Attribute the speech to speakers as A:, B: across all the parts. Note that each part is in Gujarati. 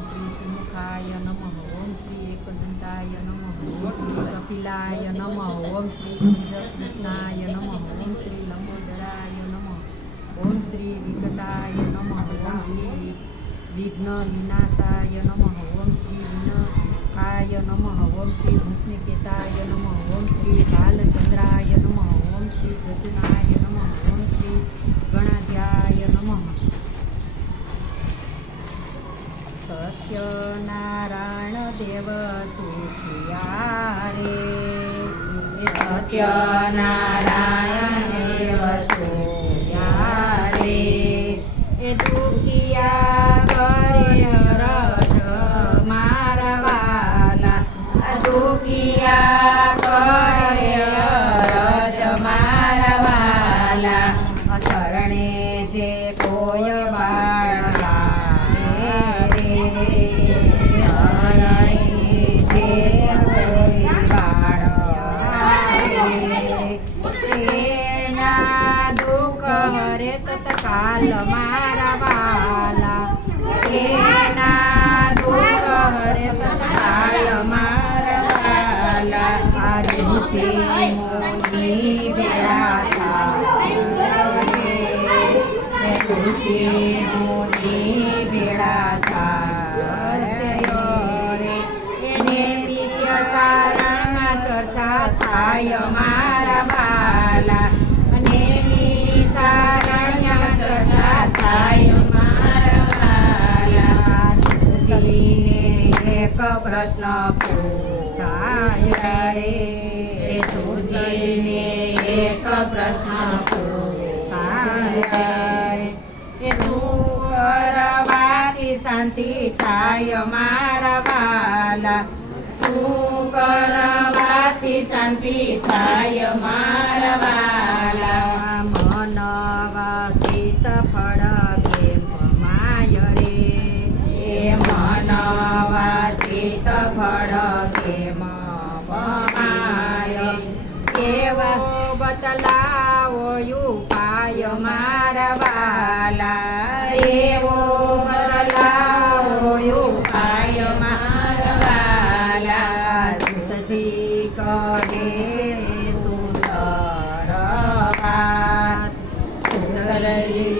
A: શ્રી સુમુખાય નમઃ ઓમ શ્રી એકદંતાય નમઃ ઓમ કપિલાય નમઃ ઓમ શ્રી કૃષ્ણાય નમઃ ઓમ શ્રી લંબોદરાય નમઃ ઓમ શ્રી વિકટાય નમઃ ઓમ શ્રી વિઘ્ન વિનાશાય નમઃ ઓમ શ્રી વિનકાય નમઃ ઓમ શ્રી ભૂષ્ણિકેતાય નમઃ ઓમ શ્રી બાલચંદ્રાય નમઃ ઓમ શ્રી ગજનાય નમઃ ઓમ શ્રી ગણાધ્યાય નમઃ સત્યનારાયણ દેવ સુખિયા રે. સત્યનારાયણ થાય મારા બાલા. અને સારણ્યા ચર્ચા થાય મારા બાલા. સુધીને એક પ્રશ્ન પૂછાય રે. સુધીને એક પ્રશ્ન પૂછાય તું કરવાથી શાંતિ થાય મારા બાલા. કરવાથી શાંતિ થાય મારા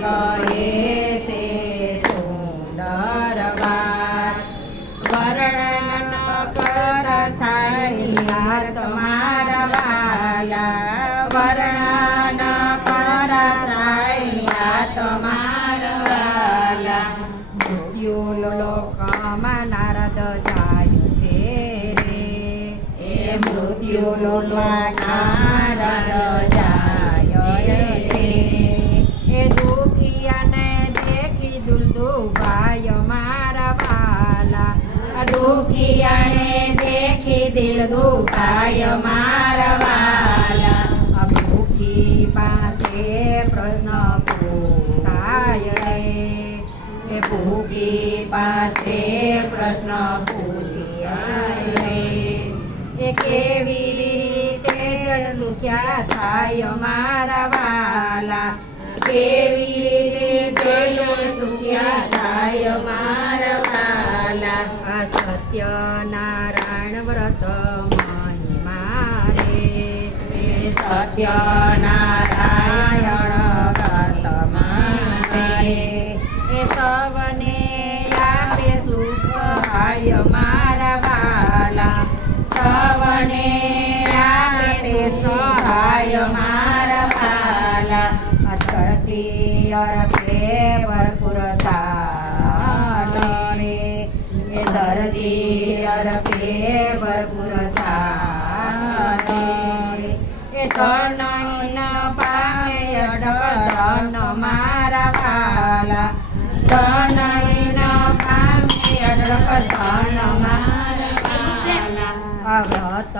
A: Shivaya. દુખિયાને દેખી દિલ દુખાય મારવાલા. અભુખી ભૂખી પાસે પ્રશ્ન પૂછાય રે. ભૂખી પાસે પ્રશ્ન પૂછાય રે. કેવી રીતે જળ સુખ્યા થાય મારા વાલા કેવી રીતે જળ સુખ્યા થાય મારા વાલા આ સત્ય નારાયણ વ્રત મહિમા રે સત્યનારાયણ સત્ય નારાયણ વ્રત મારે એ સવને આપે સુખ હાય મારા વાલા સવને આપે સહાય મારા વાલા અતરતી અરપે રે દર્દી અરપે ભરપૂર દાન રે એ ધન પામે અડધન મારા વાલા ધન પામે અડધન મારા અવ્રત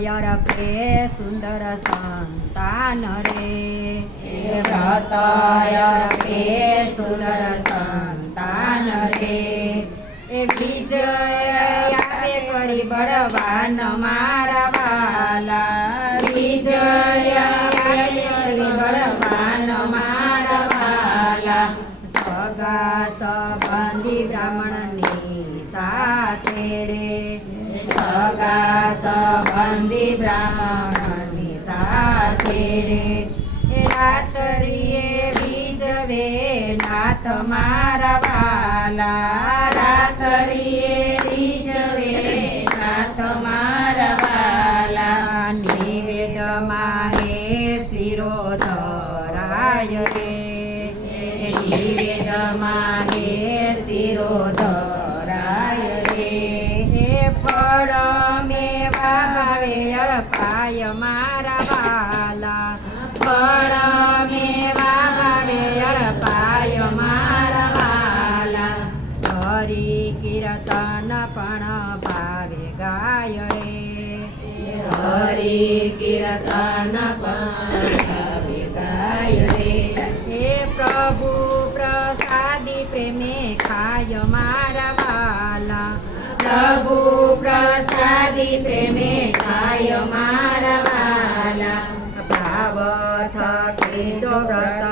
A: યરપે સુંદર સંતાન રે વ્રત યરપે સુંદર સંતાન રે એ વિજય આપે કરી બળવાન મારા વાલા વિજય આપે કરી બળવાન મારા વાલા સગા સંબંધી બ્રાહ્મણની
B: સાથે રે. સગા સંબંધી બ્રાહ્મણની સાથે રે. એ બીજવે નાથ મારા વાલા રાતરીએ બીજવે નાથ મારા વાલા નિવેદમાં હે શિરો ધરાય રે. નિવેદમાં હે શિરો ધરાય રે. ફળ મેવા ભાવે અર્પાય મારા હરી કીર્તન ગાય રે હે પ્રભુ પ્રસાદી પ્રેમે ખાય મારા વાલા પ્રભુ પ્રસાદી પ્રેમે ખાય મારા વાલા ભાવ થકી જો વ્રત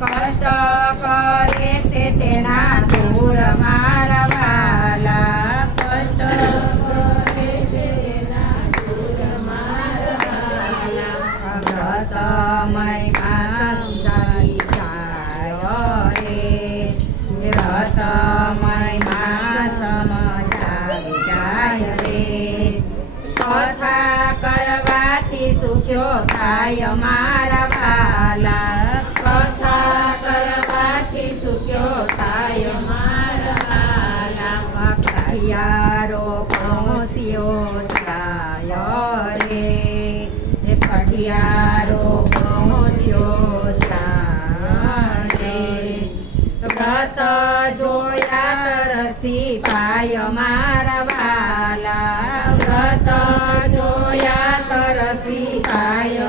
B: કષ્ટ કરે છે તેના દૂર મારા વાલા કષ્ટ કરે છે તેના દૂર મારા વાલા વ્રતમયમાં જાય રે. વ્રતમયમાં સમજાવી જાય રે. કથા કરવાથી સુખ્યો થાય મારા વાલા. પાય મારા વાલા વ્રત જોયા તરસી વાલા.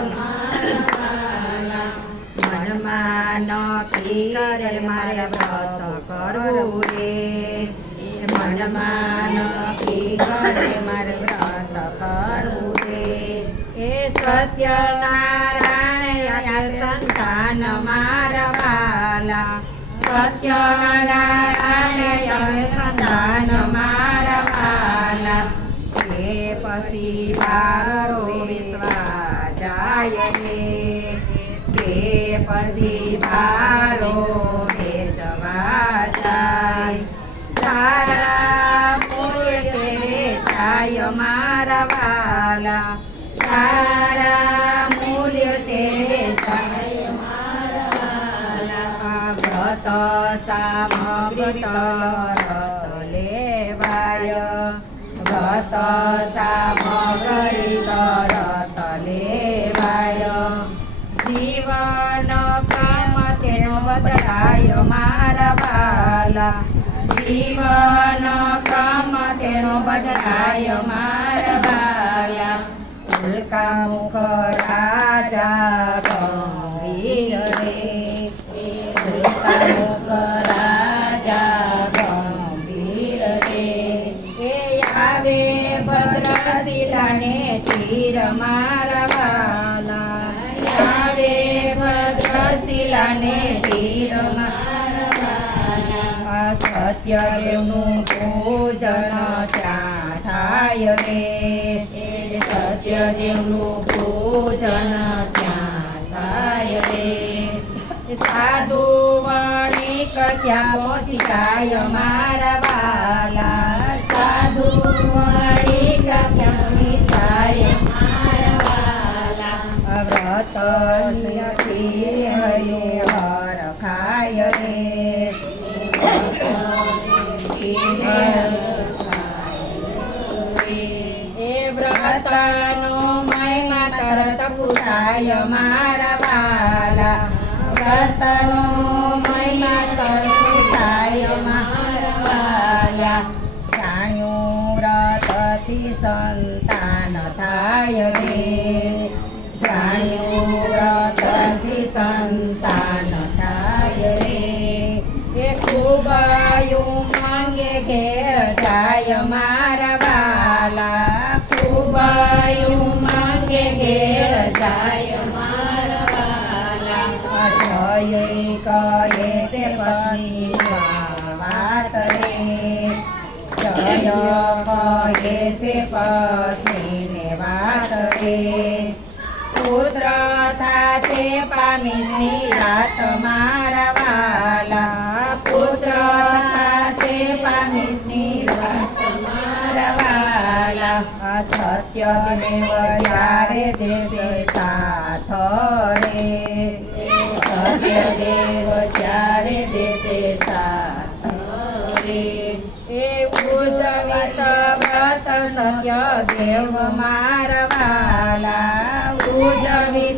B: મનમાં નક્કી કરે મારે વ્રત કરવું રે. મનમાં નક્કી કરે મારે વ્રત કરવું રે. એ સત્યનારાયણ સંતાન મારા સત્યનારાયણ સંતાન મારા વાલા એ પછી તારો વિશ્વાસ જાય તે પછી બારો લેવાય વ્રત સામગ્રી તરત લેવાય જીવન કામ તેનો બદલાય મારા બાલા જીવન કામ તેનો બદલાય મારા વાલા ઉલ્કા મુખ રાજા મારા વાલા. આવે ભદ્રશિલાને તીર મારા દેવનું પૂજન ત્યાં થાય રે. સત્યદેવનું પૂજન ત્યાં થાય રે. સાધુ વણિક ત્યાં પહોંચી જાય મારા વાલા. સાધુ વણિક ત્યાં તનિયથી હૈયું હરખાય રે
A: એ વ્રતનો મહિમા તરત પૂછાય
B: મારા વાલા વ્રતનો મહિમા તરફાય મારા વાલા જાણ્યું વ્રતથી સંતાન થાય રે જાણ્યું વ્રતથી સંતાન થાય રે એ ખૂબ માંગે ઘેર જાય મારા વાલા. ખૂબ માંગે ઘેર જાય મારા વાલા. જય કહે તે પત્ની વાત રે. જય કહે છે પત્નીને વાત રે. પુત્ર થાશે પામીની રાત મારા વાલા. પુત્ર થાશે પામીની રાત મારા વાલા. સત્ય દેવ જ્યારે દેશે સાથ રે સત્ય દેવ જ્યારે દેશે સાથ રે
A: એ ઉજવી
B: વ્રત સત્ય દેવ મારા ઉજવી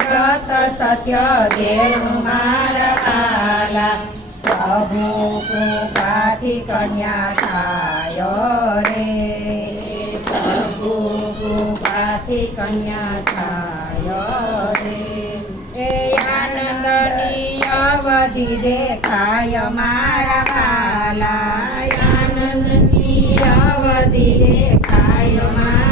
B: વ્રત સત્ય દેવ મારા વાલા પ્રભુ કૃપાથી કન્યા થાય રે પ્રભુ કન્યા થાય રે એ આનંદની અવધિ દેખાય મારા વાલા આનંદની અવધિ દેખાય મારા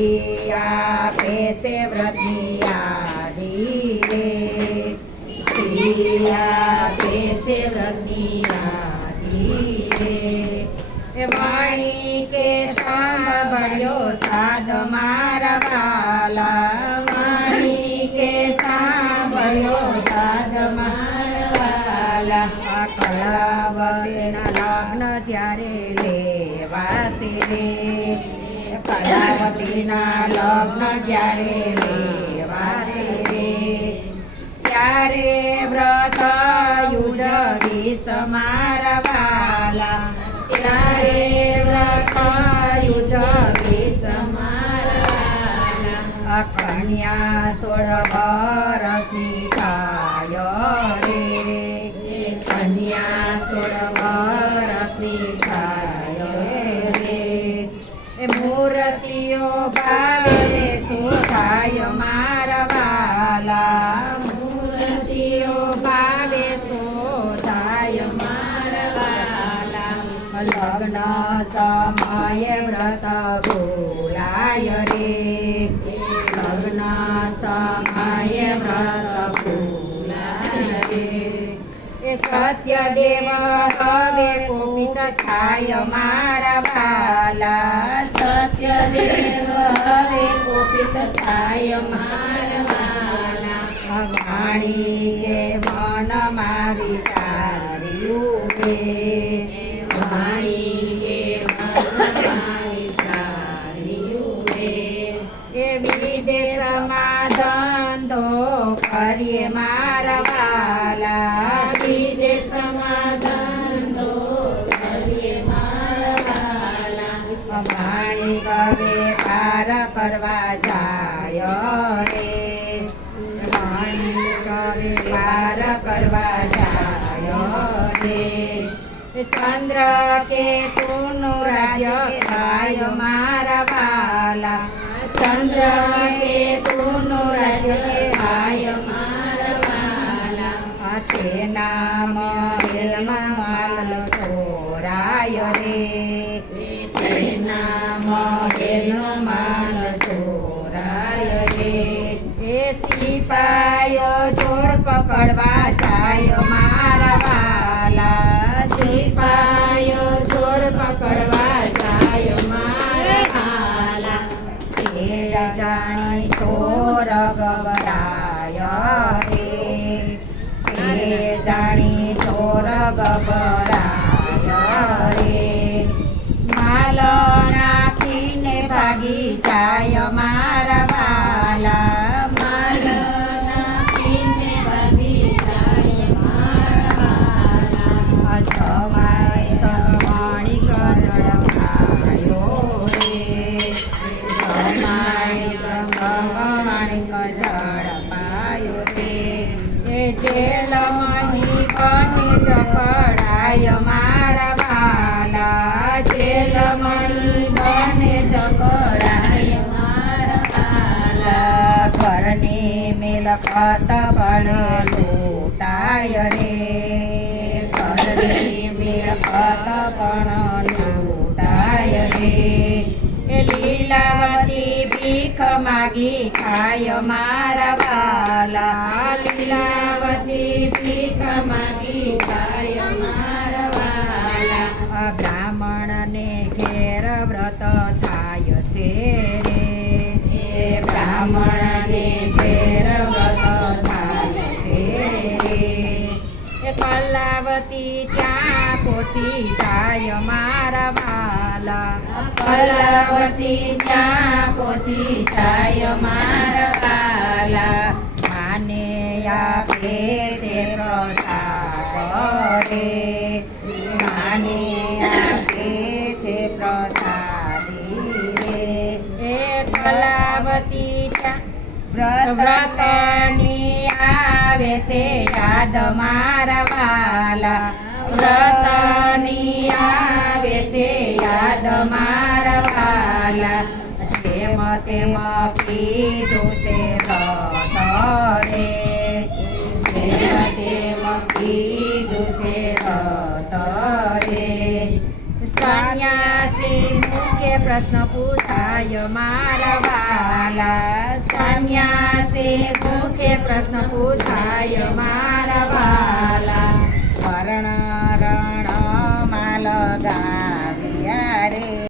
B: વાલા સ્ત્રી આપે છે વ્રતિયાદી રે સ્ત્રી આપે છે વ્રતિયાદી રે એ વાણી કે સાંભળ્યો સાદ મારા વાલા વાણી કે સાંભળ્યો સાદ મારા વાલા આ લગ્ન ત્યારે લેવાશે રે કલાવતીના લગ્ન જ્યારે લેવાશે, ત્યારે વ્રત યુજવીશ મારા વાલા. ત્યારે વ્રત યુજવીશ મારા વાલા. અકન્યા સોળ વરસની મૂર્તિઓ ભાવે સુધાય મારા વાલા. મૂર્તિઓ ભાવે સુધાય મારા વાલા. લગ્ન સમયે વ્રત ભૂલાય રે. લગ્ન સમયે વ્રત ભૂલાય સત્ય દેવ હવે કોપિત થાય મારા વાલા. સત્ય દેવ હવે કોપિત થાય મારા વાલા વાણીએ મનમાં વિચાર્યું કે વાણીએ કવે પાર પરવા જાય રે. કવે પાર કરવા જાય રે. ચંદ્ર કે તુનું રાજ્ય કહેવાય મારા વાલા. ચંદ્ર કે તુનું રાજ્ય કહેવાય મારા વાલા. તેના મહેલમાં માલ છોરાય રે. સિપાયો ચોર પકડવા જાય મારા વાલા. સિપાયો ચોર પકડવા જાય મારા વાલા. એ જાણી ચોર ગબરાય રે. એ જાણી ચોર ગબરાય રે. માલ નાખીને ભાગી જાય મારા વાલા. મિલકત બળે લૂંટાય રે ઘરની મિલકત પણ લૂંટાય રે લીલાવતી ભીખ માગી ખાય મારા વાલા. લીલાવતી ભીખ માગી ખાય મારા વાલા. બ્રાહ્મણને ઘેર વ્રત થાય છે રે. એ કલાવતી ત્યાં પોચી જાય મારા વાલા. પાર્વતી ત્યાં પોચી જાય મારા વાલા. માને આપે તે પ્રસાદ રે. માને આપે છે પ્રસાદી રે. એ કલાવતી ત્યાં વ્રતની આવે છે યાદ મારા વાલા. વ્રતની આવે છે યાદ મારા વાલા. તેમ તેમ પીધું છે રે. જેમ તેમ પીધું છે રે. સંન્યાસી પ્રશ્ન પૂછાય મારા વાલા સન્યાસે મુખે પ્રશ્ન પૂછાય મારા વાલા વર્ણ રણ માલગા